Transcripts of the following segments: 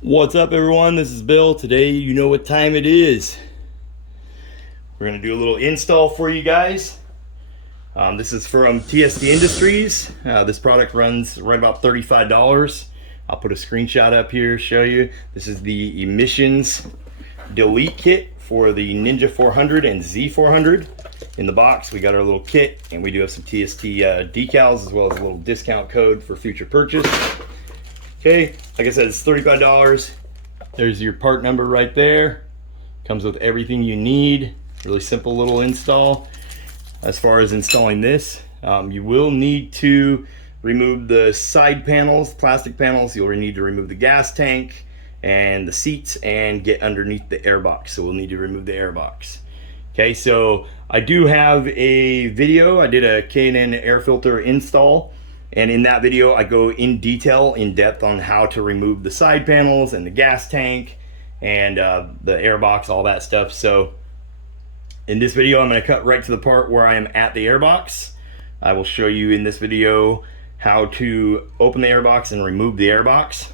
What's up everyone, this is Bill. Today you know what time it is. We're going to do a little install for you guys. This is from TST Industries. This product runs right about $35. I'll put a screenshot up here, show you. This is the emissions delete kit for the Ninja 400 and Z400. In the box we got our little kit, and we do have some TST decals as well as a little discount code for future purchase. Okay, like I said, it's $35. There's your part number right there. Comes with everything you need. Really simple little install. As far as installing this, you will need to remove the side panels, plastic panels. You'll need to remove the gas tank and the seats and get underneath the airbox. So we'll need to remove the airbox. Okay, so I do have a video. I did a K&N air filter install, and in that video I go in detail, in depth on how to remove the side panels and the gas tank and the airbox, all that stuff. So in this video I'm going to cut right to the part where I am at the airbox. I will show you in this video how to open the airbox and remove the airbox.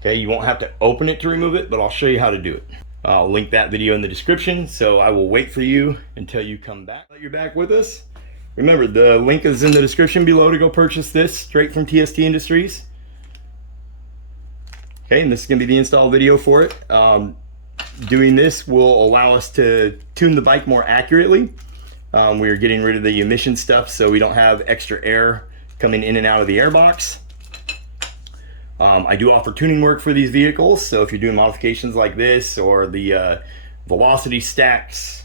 Okay, you won't have to open it to remove it, but I'll show you how to do it. I'll link that video in the description, so I will wait for you until you come back. You're back with us. Remember, the link is in the description below to go purchase this straight from TST Industries. Okay, and this is going to be the install video for it. Doing this will allow us to tune the bike more accurately. We're getting rid of the emission stuff so we don't have extra air coming in and out of the airbox. I do offer tuning work for these vehicles, so if you're doing modifications like this, or the velocity stacks,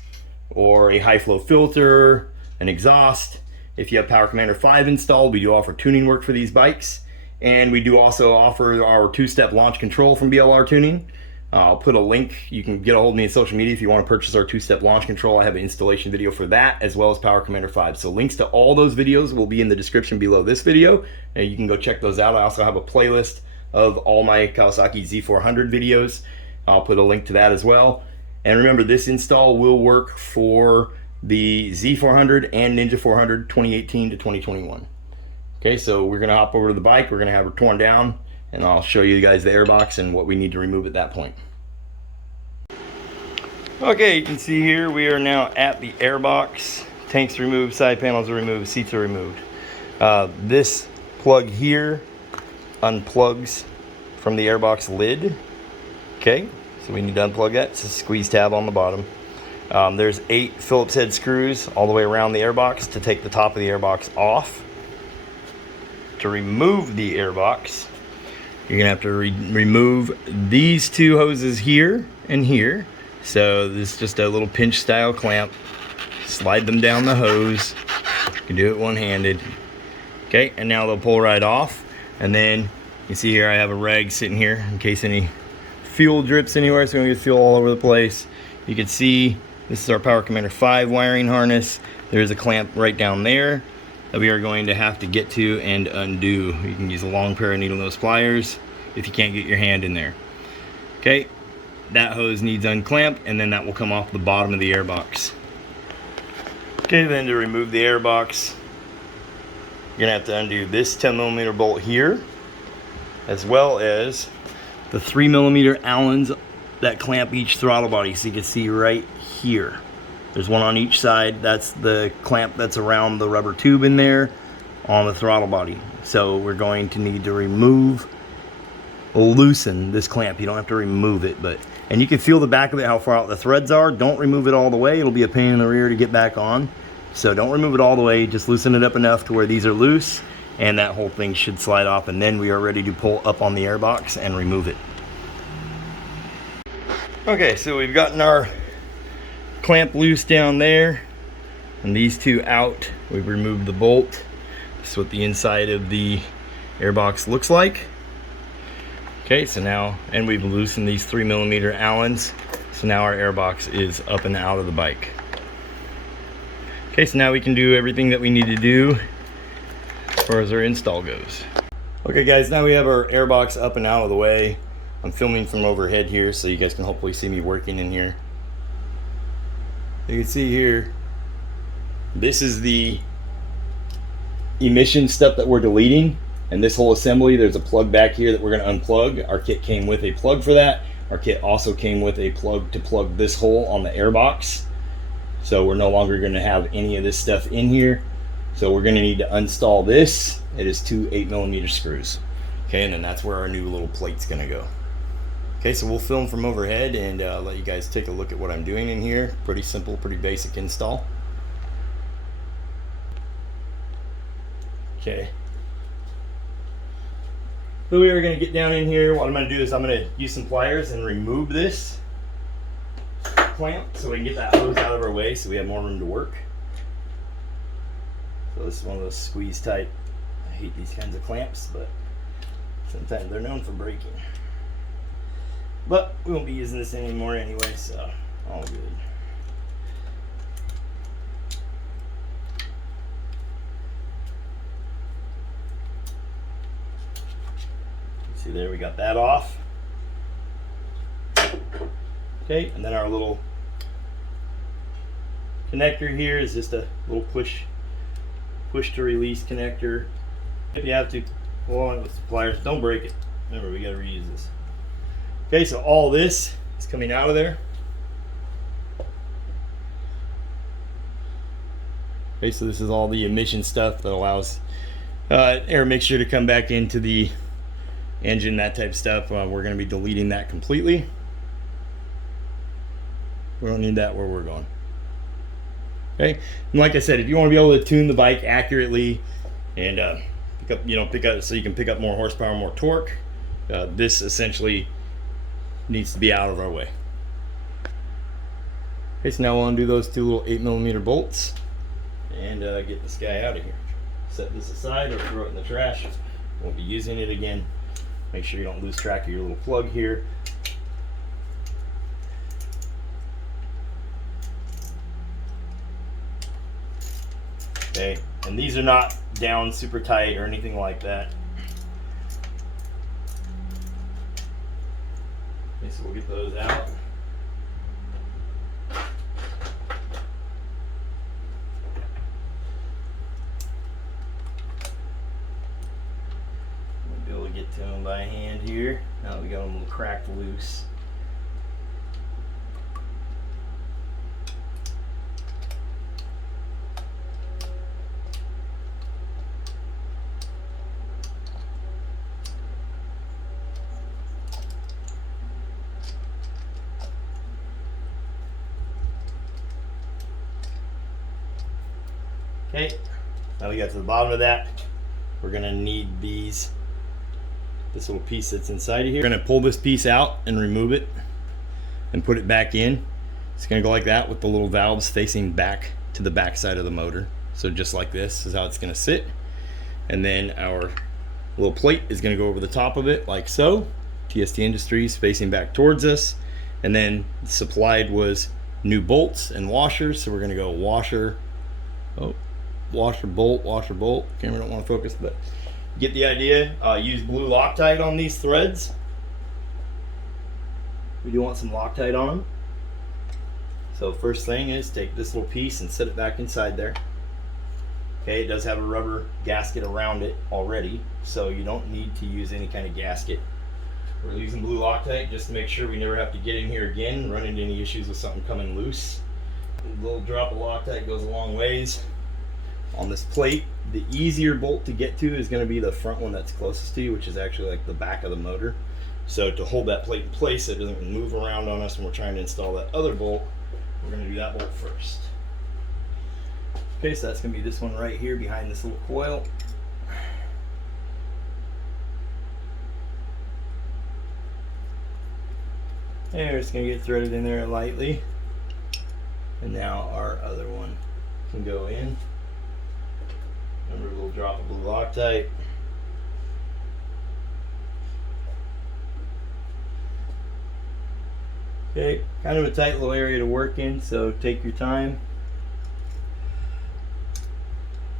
or a high flow filter, an exhaust, if you have Power Commander 5 installed, we do offer tuning work for these bikes. And we do also offer our 2-step launch control from BLR Tuning. I'll put a link. You can get a hold of me in social media if you want to purchase our 2-step launch control. I have an installation video for that, as well as Power Commander 5. So links to all those videos will be in the description below this video, and you can go check those out. I also have a playlist of all my Kawasaki Z400 videos. I'll put a link to that as well. And remember, this install will work for the Z400 and Ninja 400 2018 to 2021. Okay, so we're gonna hop over to the bike. We're gonna have her torn down, and I'll show you guys the airbox and what we need to remove at that point. Okay, you can see here we are now at the airbox. Tanks removed, side panels are removed, seats are removed. This plug here unplugs from the airbox lid. Okay, so we need to unplug that. It's a squeeze tab on the bottom. There's 8 Phillips head screws all the way around the airbox to take the top of the airbox off. To remove the airbox, you're gonna have to remove these 2 hoses here and here. So this is just a little pinch style clamp. Slide them down the hose. You can do it one-handed. Okay, and now they'll pull right off. And then you see here I have a rag sitting here in case any fuel drips anywhere, so we get fuel all over the place. You can see this is our Power Commander 5 wiring harness. There's a clamp right down there that we are going to have to get to and undo. You can use a long pair of needle nose pliers if you can't get your hand in there. Okay, that hose needs unclamped, and then that will come off the bottom of the airbox. Okay, then to remove the airbox, you're gonna have to undo this 10mm bolt here, as well as the 3mm Allens that clamp each throttle body. So you can see right here, there's one on each side. That's the clamp that's around the rubber tube in there on the throttle body. So we're going to need to loosen this clamp. You don't have to remove it, and you can feel the back of it, how far out the threads are. Don't remove it all the way. It'll be a pain in the rear to get back on. So don't remove it all the way, just loosen it up enough to where these are loose, and that whole thing should slide off, and then we are ready to pull up on the airbox and remove it. Okay, so we've gotten our clamp loose down there, and these 2 out. We've removed the bolt. This is what the inside of the airbox looks like. Okay, so now, and we've loosened these 3mm Allens, so now our airbox is up and out of the bike. Okay, so now we can do everything that we need to do as far as our install goes. Okay guys, now we have our airbox up and out of the way. I'm filming from overhead here so you guys can hopefully see me working in here. You can see here, this is the emission stuff that we're deleting. And this whole assembly, there's a plug back here that we're going to unplug. Our kit came with a plug for that. Our kit also came with a plug to plug this hole on the airbox. So we're no longer going to have any of this stuff in here. So we're going to need to uninstall this. It is 2 8mm screws. Okay, and then that's where our new little plate's going to go. Okay, so we'll film from overhead and let you guys take a look at what I'm doing in here. Pretty simple, pretty basic install. Okay. So we are going to get down in here. What I'm going to do is I'm going to use some pliers and remove this clamp so we can get that hose out of our way so we have more room to work. So this is one of those squeeze type. I hate these kinds of clamps, but sometimes they're known for breaking. But we won't be using this anymore anyway, so all good. See there, we got that off. Okay, and then our little connector here is just a little push to release connector. If you have to, pull on it with the pliers. Don't break it. Remember, we got to reuse this. Okay, so all this is coming out of there. Okay, so this is all the emission stuff that allows air mixture to come back into the engine, that type of stuff. We're going to be deleting that completely. We don't need that where we're going. Okay, and like I said, if you want to be able to tune the bike accurately and pick up so you can pick up more horsepower, more torque, this essentially needs to be out of our way. Okay, so now we'll undo those 2 little 8mm bolts and get this guy out of here. Set this aside or throw it in the trash. Won't be using it again. Make sure you don't lose track of your little plug here. Okay, and these are not down super tight or anything like that. Okay, so we'll get those out. We'll be able to get to them by hand here. Now that we got them a little cracked loose. Okay, now we got to the bottom of that. We're gonna need this little piece that's inside of here. We're gonna pull this piece out and remove it and put it back in. It's gonna go like that with the little valves facing back to the back side of the motor. So just like this is how it's gonna sit. And then our little plate is gonna go over the top of it like so. TST Industries facing back towards us. And then supplied was new bolts and washers. So we're gonna go washer, washer, bolt. Camera don't want to focus, but get the idea. Use blue Loctite on these threads. We do want some Loctite on them. So first thing is take this little piece and set it back inside there. Okay, it does have a rubber gasket around it already, so you don't need to use any kind of gasket. We're using blue Loctite just to make sure we never have to get in here again and run into any issues with something coming loose. A little drop of Loctite goes a long ways. On this plate, the easier bolt to get to is going to be the front one that's closest to you, which is actually like the back of the motor. So to hold that plate in place so it doesn't move around on us when we're trying to install that other bolt, we're going to do that bolt first. Okay, so that's going to be this one right here behind this little coil. There, it's going to get threaded in there lightly. And now our other one can go in. Remember, a little drop of blue Loctite. Okay, kind of a tight little area to work in, so take your time.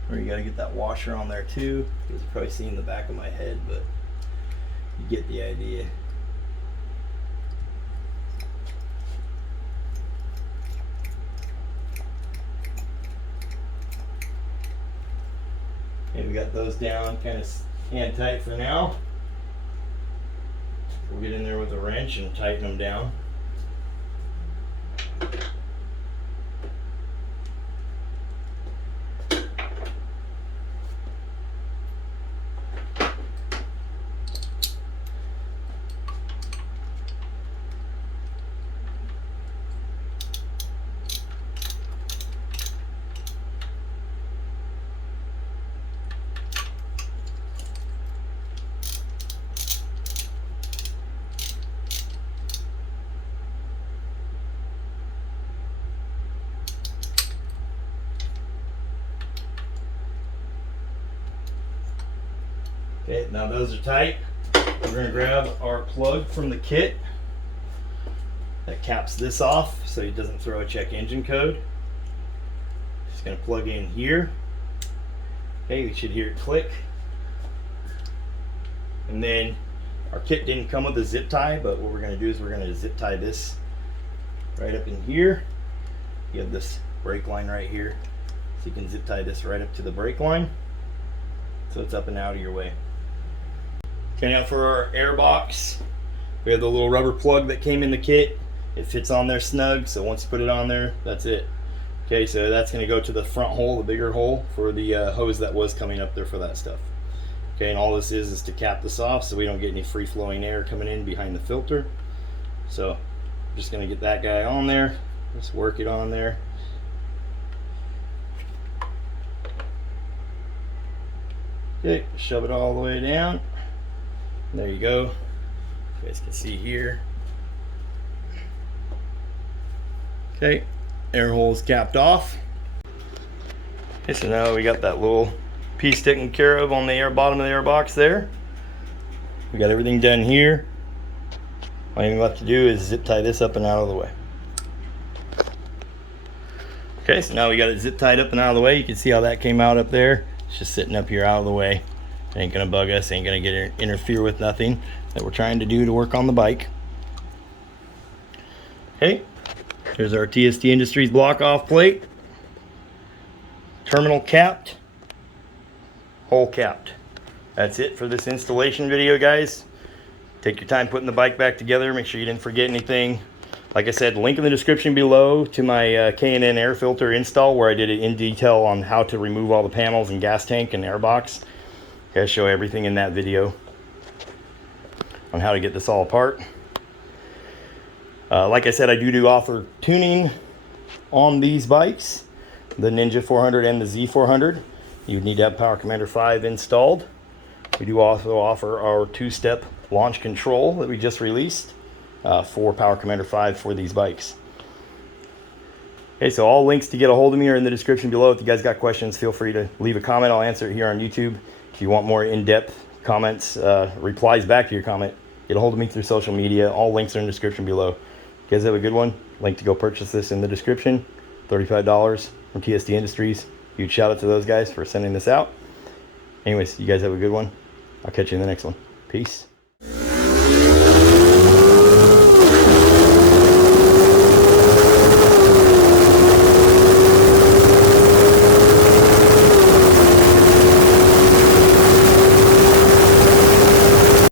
Or you got to get that washer on there too. You guys are probably seeing the back of my head, but you get the idea. Okay, we got those down kind of hand tight for now. We'll get in there with a wrench and tighten them down. Okay, now those are tight. We're going to grab our plug from the kit that caps this off so it doesn't throw a check engine code. Just going to plug in here. Okay, you should hear it click. And then our kit didn't come with a zip tie, but what we're going to do is we're going to zip tie this right up in here. You have this brake line right here, so you can zip tie this right up to the brake line so it's up and out of your way. Okay, now for our airbox, we have the little rubber plug that came in the kit. It fits on there snug, so once you put it on there, that's it. Okay, so that's going to go to the front hole, the bigger hole, for the hose that was coming up there for that stuff. Okay, and all this is to cap this off so we don't get any free-flowing air coming in behind the filter. So I'm just going to get that guy on there. Let's work it on there. Okay, shove it all the way down. There you go. You guys can see here. Okay, air hole's capped off. Okay, so now we got that little piece taken care of on the bottom of the airbox there. We got everything done here. All you have to do is zip tie this up and out of the way. Okay, so now we got it zip tied up and out of the way. You can see how that came out up there. It's just sitting up here out of the way. Ain't gonna bug us, ain't gonna interfere with nothing that we're trying to do to work on the bike. Okay, here's our TST Industries block off plate. Terminal capped, hole capped. That's it for this installation video, guys. Take your time putting the bike back together. Make sure you didn't forget anything. Like I said, link in the description below to my K&N air filter install, where I did it in detail on how to remove all the panels and gas tank and airbox. I show everything in that video on how to get this all apart. Like I said, I do offer tuning on these bikes, the Ninja 400 and the Z400. You need to have Power Commander 5 installed. We do also offer our two-step launch control that we just released for Power Commander 5 for these bikes. Okay, so all links to get a hold of me are in the description below. If you guys got questions, feel free to leave a comment. I'll answer it here on YouTube. If you want more in-depth comments, replies back to your comment, get a hold of me through social media. All links are in the description below. You guys have a good one. Link to go purchase this in the description. $35 from TST Industries. Huge shout out to those guys for sending this out. Anyways, you guys have a good one. I'll catch you in the next one. Peace.